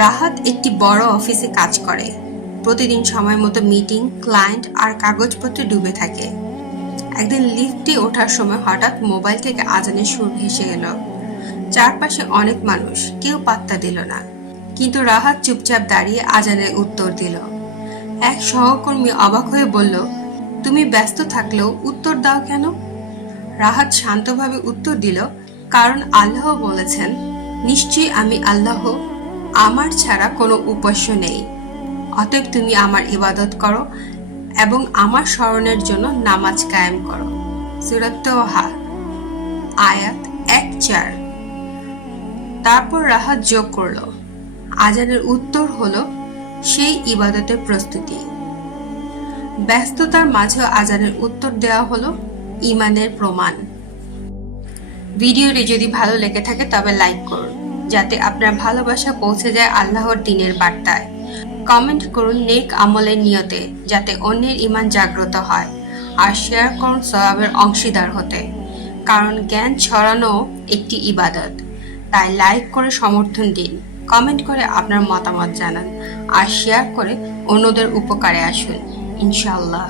রাহাত একটি বড় অফিসে কাজ করে। প্রতিদিন সময় মতো মিটিং, ক্লায়েন্ট আর কাগজপত্রে ডুবে থাকে। একদিন লিফটে ওঠার সময় হঠাৎ মোবাইল থেকে আজানের সুর ভেসে এলো। চারপাশে অনেক মানুষ, কেউ পাত্তা দিল না, কিন্তু রাহাত চুপচাপ দাঁড়িয়ে আজানের উত্তর দিল। এক সহকর্মী অবাক হয়ে বলল, তুমি ব্যস্ত থাকলেও উত্তর দাও কেন? রাহাত শান্তভাবে উত্তর দিল, কারণ আল্লাহ বলেছেন, নিশ্চয়ই আমি আল্লাহ, আমার ছাড়া কোনো উপাস্য নেই। অতএব তুমি আমার ইবাদত করো এবং আমার স্মরণের জন্য নামাজ কায়েম করো। সূরা তাহা আয়াত ১-৪। তারপর রাহাত যোগ করল, আজানের উত্তর হলো সেই ইবাদতের প্রস্তুতি। ব্যস্ততার মাঝেও আজানের উত্তর দেওয়া হলো ঈমানের প্রমাণ। ভিডিওটি যদি ভালো লেগে থাকে তবে লাইক করুন, যাতে আপনার ভালোবাসা পৌঁছে যায় আল্লাহর দ্বীনের বার্তায়। কমেন্ট করুন নেক আমলের নিয়তে, যাতে অন্যের ঈমান জাগ্রত হয়। আর শেয়ার করুন সওয়াবের অংশীদার হতে, কারণ জ্ঞান ছড়ানো একটি ইবাদত। তাই লাইক করে সমর্থন দিন, কমেন্ট করে আপনার মতামত জানান, আর শেয়ার করে অন্যদের উপকারে আসুন ইনশাআল্লাহ।